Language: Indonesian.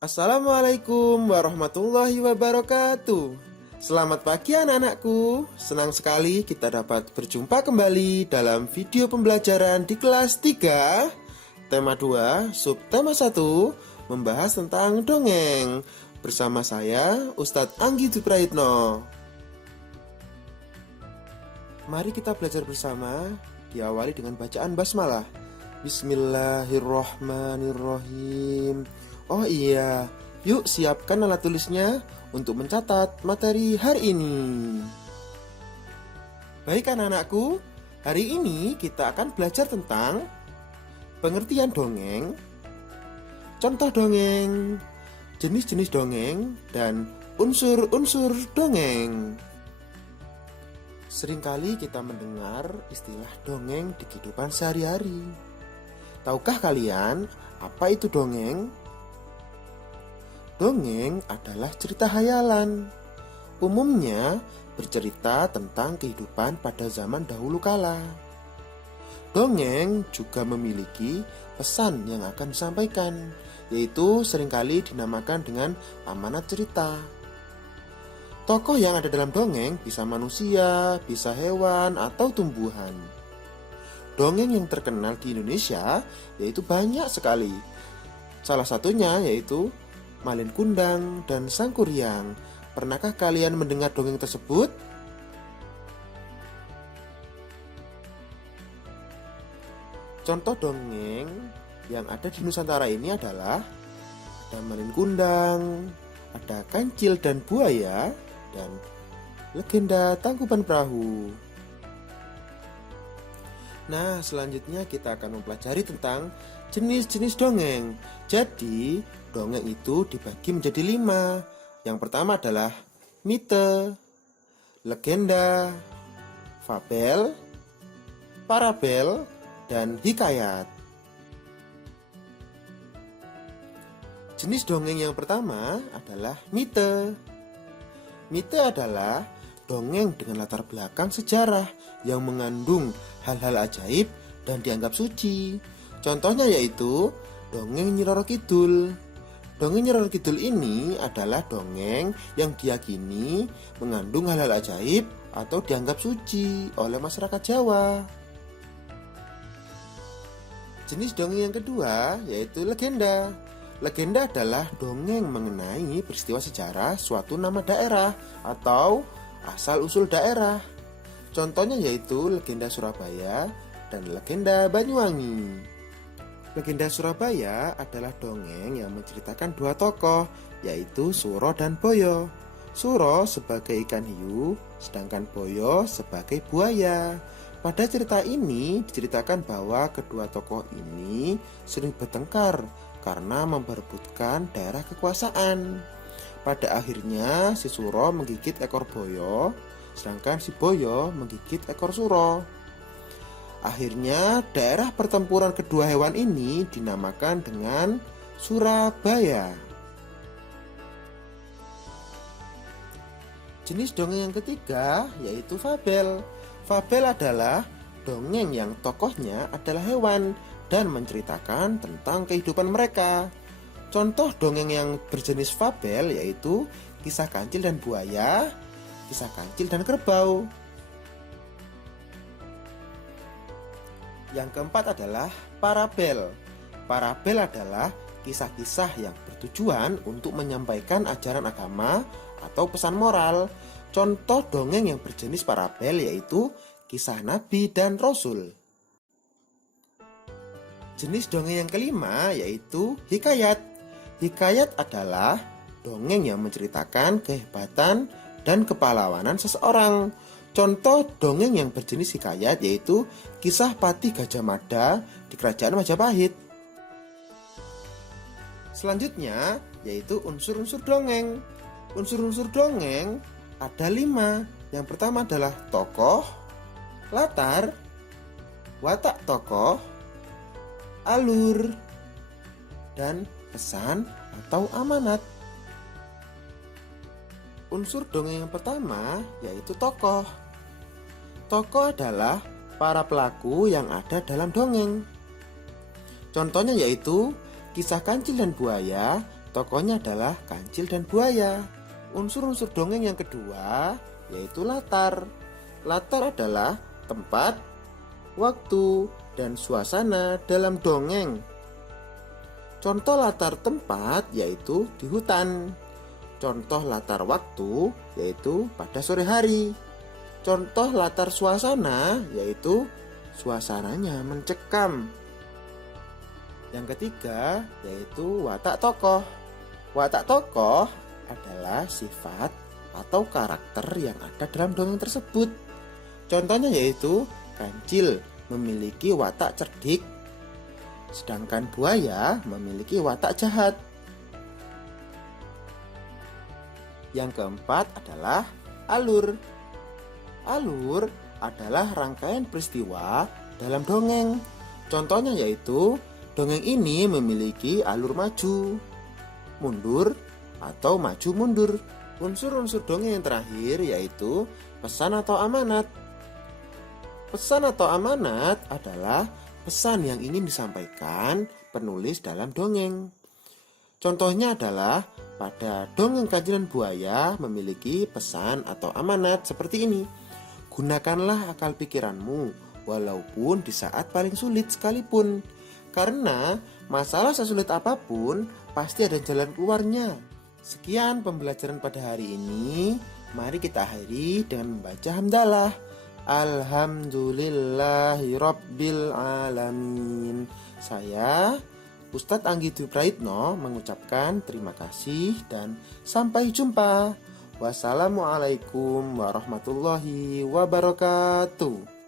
Assalamualaikum warahmatullahi wabarakatuh. Selamat pagi anak-anakku. Senang sekali kita dapat berjumpa kembali dalam video pembelajaran di kelas 3, tema 2, subtema 1, membahas tentang dongeng. Bersama saya, Ustadz Anggi Duprahitno. Mari kita belajar bersama, diawali dengan bacaan basmalah. Bismillahirrahmanirrahim. Oh iya, yuk siapkan alat tulisnya untuk mencatat materi hari ini. Baik anak-anakku, hari ini kita akan belajar tentang pengertian dongeng, contoh dongeng, jenis-jenis dongeng, dan unsur-unsur dongeng. Seringkali kita mendengar istilah dongeng di kehidupan sehari-hari. Tahukah kalian apa itu dongeng? Dongeng adalah cerita hayalan. Umumnya bercerita tentang kehidupan pada zaman dahulu kala. Dongeng juga memiliki pesan yang akan disampaikan, yaitu seringkali dinamakan dengan amanat cerita. Tokoh yang ada dalam dongeng bisa manusia, bisa hewan, atau tumbuhan. Dongeng yang terkenal di Indonesia yaitu banyak sekali. Salah satunya yaitu Malin Kundang dan Sang Kuryang. Pernahkah kalian mendengar dongeng tersebut? Contoh dongeng yang ada di Nusantara ini adalah ada Malin Kundang, ada Kancil dan Buaya, dan legenda Tangkuban Perahu. Nah, selanjutnya kita akan mempelajari tentang jenis-jenis dongeng. Jadi, dongeng itu dibagi menjadi 5. Yang pertama adalah mite, legenda, fabel, parabel, dan hikayat. Jenis dongeng yang pertama adalah mite. Mite adalah dongeng dengan latar belakang sejarah yang mengandung hal-hal ajaib dan dianggap suci. Contohnya yaitu dongeng Nyi Roro Kidul. Dongeng Nyi Roro Kidul ini adalah dongeng yang diyakini mengandung hal-hal ajaib atau dianggap suci oleh masyarakat Jawa. Jenis dongeng yang kedua yaitu legenda. Legenda adalah dongeng mengenai peristiwa sejarah suatu nama daerah atau asal-usul daerah. Contohnya yaitu legenda Surabaya dan legenda Banyuwangi. Legenda Surabaya adalah dongeng yang menceritakan dua tokoh, yaitu Suro dan Boyo. Suro sebagai ikan hiu, sedangkan Boyo sebagai buaya. Pada cerita ini diceritakan bahwa kedua tokoh ini sering bertengkar karena memperebutkan daerah kekuasaan. Pada akhirnya si Suro menggigit ekor Boyo, sedangkan si Boyo menggigit ekor Suro. Akhirnya daerah pertempuran kedua hewan ini dinamakan dengan Surabaya. Jenis dongeng yang ketiga yaitu fabel. Fabel adalah dongeng yang tokohnya adalah hewan dan menceritakan tentang kehidupan mereka. Contoh dongeng yang berjenis fabel yaitu kisah Kancil dan Buaya, kisah Kancil dan Kerbau. Yang keempat adalah parabel. Parabel adalah kisah-kisah yang bertujuan untuk menyampaikan ajaran agama atau pesan moral. Contoh dongeng yang berjenis parabel yaitu kisah Nabi dan Rasul. Jenis dongeng yang kelima yaitu hikayat. Hikayat adalah dongeng yang menceritakan kehebatan dan kepahlawanan seseorang. Contoh dongeng yang berjenis hikayat yaitu kisah Patih Gajah Mada di Kerajaan Majapahit. Selanjutnya yaitu unsur-unsur dongeng. Unsur-unsur dongeng ada 5. Yang pertama adalah tokoh, latar, watak tokoh, alur, dan pesan atau amanat. Unsur dongeng yang pertama yaitu tokoh. Tokoh adalah para pelaku yang ada dalam dongeng. Contohnya yaitu kisah Kancil dan Buaya Tokohnya adalah kancil dan buaya. Unsur-unsur dongeng yang kedua yaitu latar. Latar adalah tempat, waktu, dan suasana dalam dongeng. Contoh latar tempat yaitu di hutan. Contoh latar waktu yaitu pada sore hari. Contoh latar suasana yaitu suasananya mencekam. Yang ketiga yaitu watak tokoh. Watak tokoh adalah sifat atau karakter yang ada dalam dongeng tersebut. Contohnya yaitu kancil memiliki watak cerdik, sedangkan buaya memiliki watak jahat. Yang keempat adalah alur. Alur adalah rangkaian peristiwa dalam dongeng. Contohnya yaitu dongeng ini memiliki alur maju, mundur, atau maju mundur. Unsur-unsur dongeng yang terakhir yaitu pesan atau amanat. Pesan atau amanat adalah pesan yang ingin disampaikan penulis dalam dongeng. Contohnya adalah pada dongeng Kancil dan Buaya memiliki pesan atau amanat seperti ini. Gunakanlah akal pikiranmu walaupun di saat paling sulit sekalipun. Karena masalah sesulit apapun pasti ada jalan keluarnya. Sekian pembelajaran pada hari ini. Mari kita akhiri dengan membaca hamdalah. Alhamdulillahirabbil alamin. Saya Ustadz Anggi Dwi Praitno mengucapkan terima kasih dan sampai jumpa. Wassalamualaikum warahmatullahi wabarakatuh.